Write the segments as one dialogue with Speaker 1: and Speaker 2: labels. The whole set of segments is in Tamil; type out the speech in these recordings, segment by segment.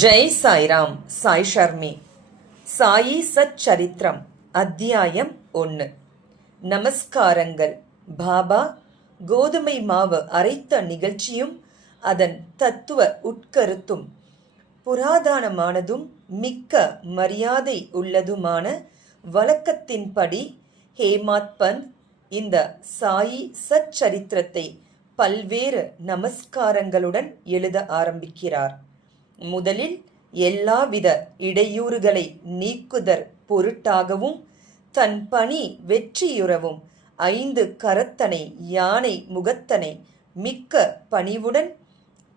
Speaker 1: ஜெய் சாய்ராம் சாய் ஷர்மி. சாயி சச்சரித்திரம் அத்தியாயம் ஒன்று நமஸ்காரங்கள். பாபா கோதுமை மாவு அரைத்த நிகழ்ச்சியும் அதன் தத்துவ உட்கருத்தும் புராதனமானதும் மிக்க மரியாதை உள்ளதுமான வழக்கத்தின்படி ஹேமாத் பந்த் இந்த சாயி சச்சரித்திரத்தை பல்வேறு நமஸ்காரங்களுடன் எழுத ஆரம்பிக்கிறார். முதலில் எல்லாவித இடையூறுகளை நீக்குதற் பொருட்டாகவும் தன் பணி வெற்றியுறவும் ஐந்து கரத்தனை யானை முகத்தனை மிக்க பணிவுடன்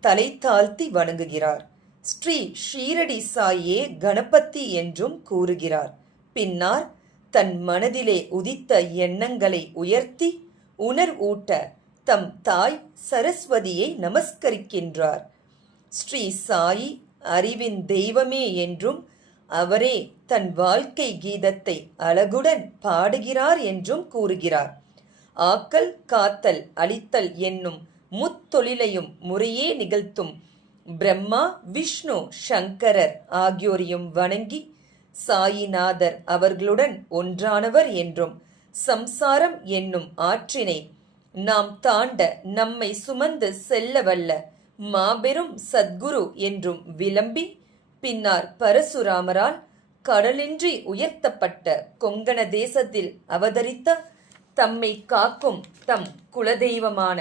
Speaker 1: தலை தாழ்த்தி வணங்குகிறார். ஸ்ரீ ஷீரடி சாயே கணபதி என்றும் கூறுகிறார். பின்னார் தன் மனதிலே உதித்த எண்ணங்களை உயர்த்தி உணர்வூட்ட தம் தாய் சரஸ்வதியை நமஸ்கரிக்கின்றார். ஸ்ரீ சாயி அறிவின் தெய்வமே என்றும் அவரே தன் வாழ்க்கை கீதத்தை அழகுடன் பாடுகிறார் என்றும் கூறுகிறார். ஆக்கல் காத்தல் அழித்தல் என்னும் முத்தொழிலையும் முறையே நிகழ்த்தும் பிரம்மா விஷ்ணு சங்கரர் ஆகியோரையும் வணங்கி சாயிநாதர் அவர்களுடன் ஒன்றானவர் என்றும் சம்சாரம் என்னும் ஆற்றினை நாம் தாண்ட நம்மை சுமந்து செல்ல வல்ல மாபெரும் சத்குரு என்றும் விளம்பி பின்னார் பரசுராமரால் கடலின்றி உயர்த்தப்பட்ட கொங்கண தேசத்தில் அவதரித்த தம்மை காக்கும் தம் குலதெய்வமான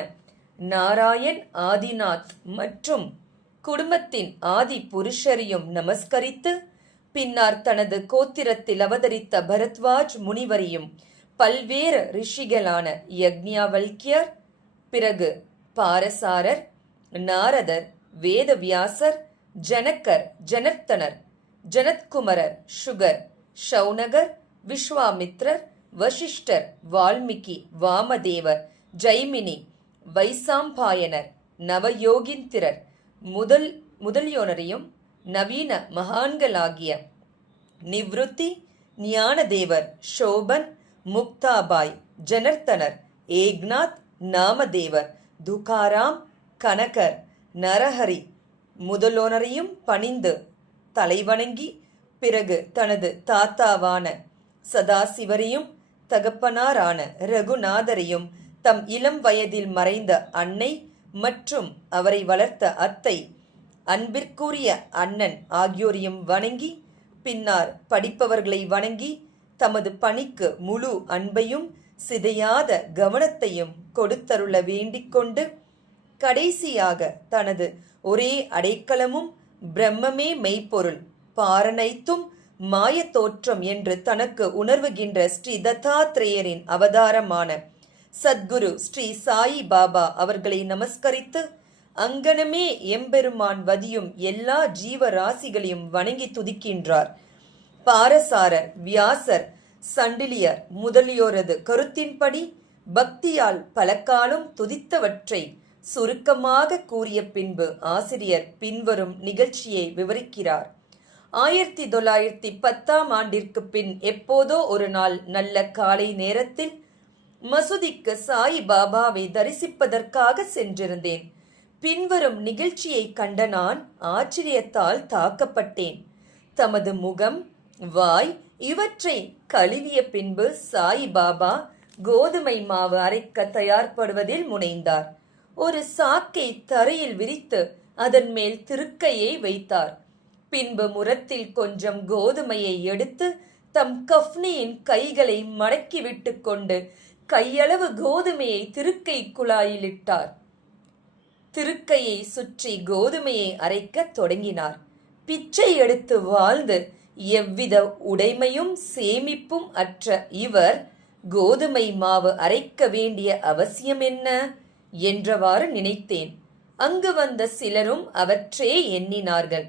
Speaker 1: நாராயண் ஆதிநாத் மற்றும் குடும்பத்தின் ஆதி புருஷரையும் நமஸ்கரித்து பின்னார் தனது கோத்திரத்தில் அவதரித்த பரத்வாஜ் முனிவரையும் பல்வேறு ரிஷிகளான யக்ஞாவல்கியர் பிறகு பாரசாரர் நாரதர் வேதவியாசர் ஜனக்கர் ஜனர்த்தனர் ஜனத்குமரர் சுகர் ஷௌனகர் விஸ்வாமித்ரர் வசிஷ்டர் வால்மீகி வாமதேவர் ஜைமினி வைசாம்பாயனர் நவயோகிந்திரர் முதல் முதலியோனரையும் நவீன மகான்களாகிய நிவ்ருத்தி ஞானதேவர் ஷோபன் முக்தாபாய் ஜனர்த்தனர் ஏக்நாத் நாமதேவர் துகாராம் கனகர் நரஹரி முதலோனரையும் பணிந்து தலைவணங்கி பிறகு தனது தாத்தாவான சதாசிவரையும் தகப்பனாரான ரகுநாதரையும் தம் இளம் வயதில் மறைந்த அன்னை மற்றும் அவரை வளர்த்த அத்தை அன்பிற்குரிய அண்ணன் ஆகியோரையும் வணங்கி பின்னார் படிப்பவர்களை வணங்கி தமது பணிக்கு முழு அன்பையும் சிதையாத கவனத்தையும் கொடுத்தருள வேண்டிக் கொண்டு கடைசியாக தனது ஒரே அடைக்கலமும் பிரம்மமே மெய்ப்பொருள் பாரனைத்தும் மாயத்தோற்றம் என்று தனக்கு உணர்வுகின்ற ஸ்ரீ தத்தாத்ரேயரின் அவதாரமான சத்குரு ஸ்ரீ சாயி பாபா அவர்களை நமஸ்கரித்து அங்கனமே எம்பெருமான் வதியும் எல்லா ஜீவராசிகளையும் வணங்கி துதிக்கின்றார். பாரசாரர் வியாசர் சண்டிலியர் முதலியோரது கருத்தின்படி பக்தியால் பலக்காலம் துதித்தவற்றை சுருக்கமாக கூறிய பின்பு ஆசிரியர் பின்வரும் நிகழ்ச்சியை விவரிக்கிறார். ஆயிரத்தி தொள்ளாயிரத்தி பத்தாம் ஆண்டிற்கு பின் எப்போதோ ஒரு நாள் நல்ல காலை நேரத்தில் மசூதிக்கு சாய் பாபாவை தரிசிப்பதற்காக சென்றிருந்தேன். பின்வரும் நிகழ்ச்சியை கண்ட நான் ஆச்சரியத்தால் தாக்கப்பட்டேன். தமது முகம் வாய் இவற்றை கழுவிய பின்பு சாய் பாபா கோதுமை மாவு அரைக்க தயார்படுவதில் முனைந்தார். ஒரு சாக்கை தரையில் விரித்து அதன் மேல் திருக்கையை வைத்தார். பின்பு முரத்தில் கொஞ்சம் கோதுமையை எடுத்து தம் கஃப்னியின் கைகளை மடக்கிவிட்டு கொண்டு கையளவு கோதுமையை திருக்கை குழாயிலிட்டார் திருக்கையை சுற்றி கோதுமையை அரைக்கத் தொடங்கினார். பிச்சை எடுத்து வாழ்ந்து எவ்வித உடைமையும் சேமிப்பும் அற்ற இவர் கோதுமை மாவு அரைக்க வேண்டிய அவசியம் என்ன? என்றவாறு நினைத்தேன். அங்கு வந்த சிலரும் அவற்றே எண்ணினார்கள்.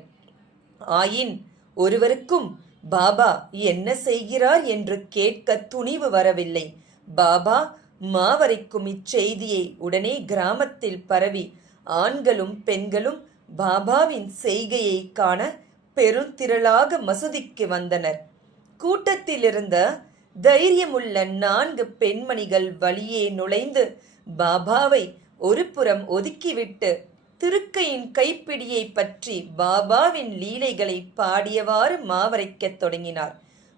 Speaker 1: ஆயின் ஒருவருக்கும் பாபா என்ன செய்கிறார்? என்று கேட்க துணிவு வரவில்லை. பாபா மாவரைக்கும் இச்செய்தியை உடனே கிராமத்தில் பரவி ஆண்களும் பெண்களும் பாபாவின் செய்கையை காண பெருந்திரளாக மசூதிக்கு வந்தனர். கூட்டத்திலிருந்த தைரியமுள்ள நான்கு பெண்மணிகள் வழியே நுழைந்து பாபாவை ஒரு புறம் ஒதுக்கிவிட்டு திருக்கையின் கைப்பிடியை பற்றி பாபாவின் லீலைகளை பாடியவாறு மாவரைக்கத் தொடங்கினார்.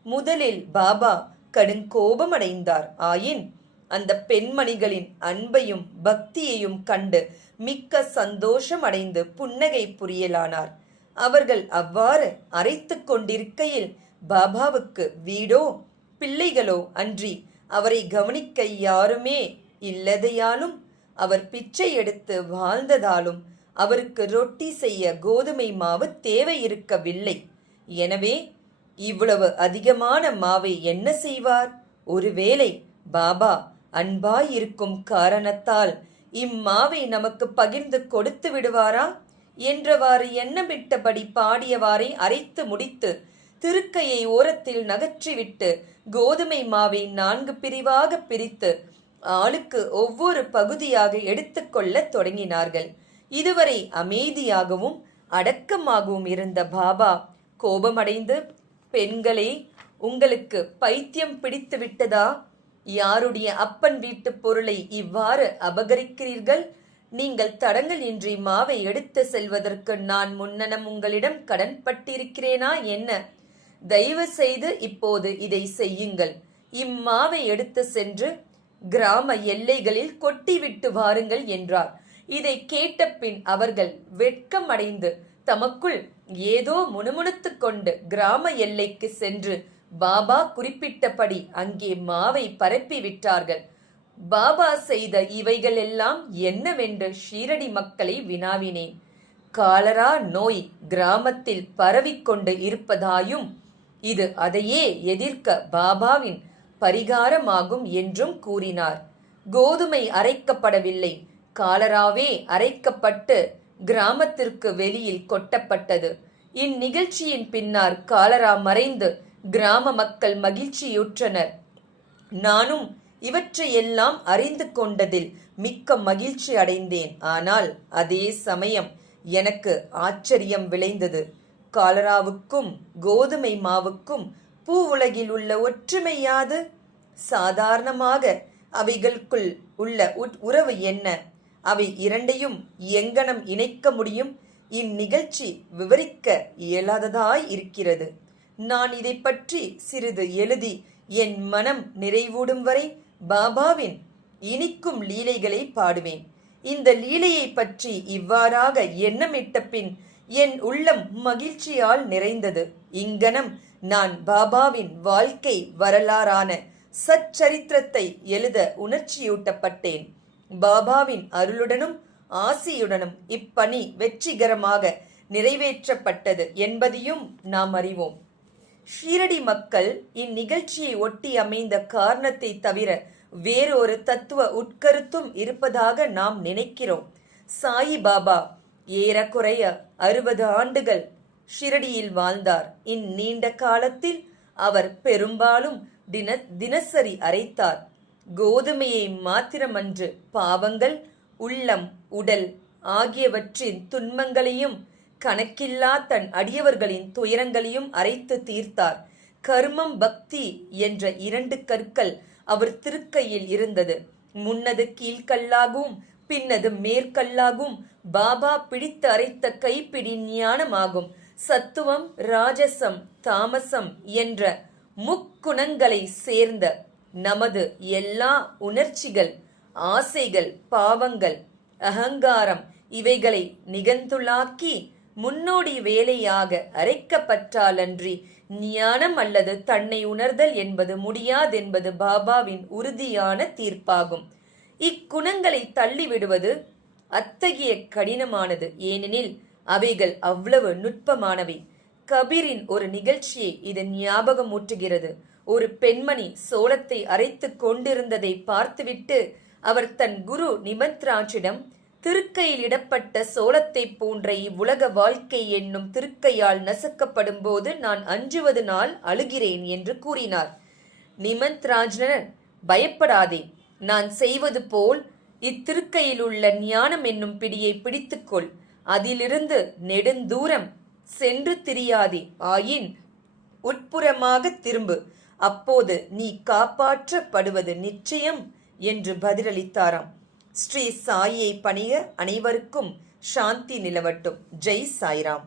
Speaker 1: முதலில் பாபா கடுங்கோபமடைந்தார் ஆயின் அந்த பெண்மணிகளின் அன்பையும் பக்தியையும் கண்டு மிக்க சந்தோஷம் அடைந்து புன்னகை புரியலானார். அவர்கள் அவ்வாறு அரைத்து கொண்டிருக்கையில் பாபாவுக்கு வீடோ பிள்ளைகளோ அன்றி அவரை கவனிக்க யாருமே இல்லதையாலும் அவர் பிச்சை எடுத்து வாழ்ந்ததாலும் அவருக்கு ரொட்டி செய்ய கோதுமை மாவு தேவை இருக்கவில்லை எனவே இவ்வளவு அதிகமான மாவை என்ன செய்வார்? ஒருவேளை பாபா அன்பாயிருக்கும் காரணத்தால் இம்மாவை நமக்கு பகிர்ந்து கொடுத்து விடுவாரா? என்றவாறு எண்ணமிட்டபடி பாடியவாறே அரைத்து முடித்து திருக்கையை ஓரத்தில் நகற்றிவிட்டு கோதுமை மாவை நான்கு பிரிவாக பிரித்து ஆளுக்கு ஒவ்வொரு பகுதியாக எடுத்துக்கொள்ளத் தொடங்கினார்கள். இதுவரை அமைதியாகவும் அடக்கமாகவும் இருந்த பாபா கோபமடைந்து பெண்களே உங்களுக்கு பைத்தியம் பிடித்து விட்டதா? யாருடைய அப்பன் வீட்டு பொருளை இவ்வாறு அபகரிக்கிறீர்கள்? நீங்கள் தடங்கள் இன்றி மாவை எடுத்து செல்வதற்கு நான் முன்னனம் உங்களிடம் கடன்பட்டிருக்கிறேனா என்ன? தயவு செய்து இப்போது இதை செய்யுங்கள். இம்மாவை எடுத்து சென்று கிராம எல்லைகளில் கொட்டிவிட்டு வாருங்கள் என்றார். இதை கேட்ட பின் அவர்கள் வெட்கமடைந்து தமக்குள் ஏதோ முணுமுணுத்துக் கொண்டு கிராம எல்லைக்கு சென்று பாபா குறிப்பிட்டபடி அங்கே மாவை பரப்பி விட்டார்கள். பாபா செய்த இவைகள் எல்லாம் என்னவென்று ஷீரடி மக்களை வினாவினேன். காலரா நோய் கிராமத்தில் பரவிக்கொண்டு இருப்பதாயும் இது அதையே எதிர்க்க பாபாவின் பரிகாரமாகும் என்றும் கூறினார். கோதுமை அரைக்கப்படவில்லை. காலராவே அரைக்கப்பட்டு கிராமத்திற்கு வெளியில் கொட்டப்பட்டது. இந்நிகழ்ச்சியின் பின்னார் காலரா மறைந்து கிராம மக்கள் மகிழ்ச்சியுற்றனர். நானும் இவற்றையெல்லாம் அறிந்து கொண்டதில் மிக்க மகிழ்ச்சி அடைந்தேன். ஆனால் அதே சமயம் எனக்கு ஆச்சரியம் விளைந்தது. காலராவுக்கும் கோதுமை மாவுக்கும் பூ உலகில் உள்ள ஒற்றுமையாது? சாதாரணமாக அவைகளுக்குள் உள்ள உட்- உறவு என்ன? அவை இரண்டையும் எங்கனம் இணைக்க முடியும்? இந்நிகழ்ச்சி விவரிக்க இயலாததாய் இருக்கிறது. நான் இதை பற்றி சிறிது எழுதி என் மனம் நிறைவூடும் வரை பாபாவின் இனிக்கும் லீலைகளை பாடுவேன். இந்த லீலையை பற்றி இவ்வாறாக எண்ணமிட்ட பின் என் உள்ளம் மகிழ்ச்சியால் நிறைந்தது. இங்கனம் நான் பாபாவின் வாழ்க்கை வரலாறான சச்சரித்திரத்தை எழுத உணர்ச்சியூட்டப்பட்டேன். பாபாவின் அருளுடனும் ஆசியுடனும் இப்பணி வெற்றிகரமாக நிறைவேற்றப்பட்டது என்பதையும் நாம் அறிவோம். ஷீரடி மக்கள் இந்நிகழ்ச்சியை ஒட்டி அமைந்த காரணத்தை தவிர வேறொரு தத்துவ உட்கருத்தும் இருப்பதாக நாம் நினைக்கிறோம். சாயி பாபா ஏறக்குறைய அறுபது ஆண்டுகள் ஷிரடியில் வாழ்ந்தார். இந்நீண்ட காலத்தில் அவர் பெரும்பாலும் தின தினசரி அரைத்தார். கோதுமையை மாத்திரமன்று பாவங்கள் உள்ளம் உடல் ஆகியவற்றின் துன்பங்களையும் கணக்கில்லா தன் அடியவர்களின் துயரங்களையும் அரைத்து தீர்த்தார். கர்மம் பக்தி என்ற இரண்டு கற்கள் அவர் திருக்கையில் இருந்தது. முன்னது கீழ்கல்லாகவும் பின்னது மேற்கல்லாகும் பாபா பிடித்து அரைத்த கைப்பிடி ஞானமாகும். சத்துவம் ராஜசம் தாமசம் என்ற முக்குணங்களை சேர்ந்த நமது எல்லா உணர்ச்சிகள் ஆசைகள் பாவங்கள் அகங்காரம் இவைகளை நிகழ்ந்துளாக்கி முன்னோடி வேலையாக அரைக்கப்பட்டாலன்றி ஞானம் அல்லது தன்னை உணர்தல் என்பது முடியாதென்பது பாபாவின் உறுதியான தீர்ப்பாகும். இக்குணங்களை தள்ளிவிடுவது அத்தகைய கடினமானது. ஏனெனில் அவைகள் அவ்வளவு நுட்பமானவை. கபீரின் ஒரு நிகழ்ச்சியை இது ஞாபகமூட்டுகிறது. ஒரு பெண்மணி சோளத்தை அரைத்து கொண்டிருந்ததை பார்த்துவிட்டு அவர் தன் குரு நிமந்த்ராஜிடம் திருக்கையில் இடப்பட்ட சோளத்தைப் போன்ற இவ்வுலக வாழ்க்கை என்னும் திருக்கையால் நசுக்கப்படும் போது நான் அஞ்சுவது நாள் அழுகிறேன் என்று கூறினார். நிமந்த்ராஜனர் பயப்படாதே நான் செய்வது போல் இத்திருக்கையில் உள்ள ஞானம் என்னும் பிடியை பிடித்துக்கொள் அதிலிருந்து நெடுந்தூரம் சென்று திரியாதே ஆயின் உட்புறமாக திரும்பு. அப்போது நீ காப்பாற்றப்படுவது நிச்சயம் என்று பதிலளித்தாராம். ஸ்ரீ சாயை பணிய அனைவருக்கும் சாந்தி நிலவட்டும். ஜெய் சாய்ராம்.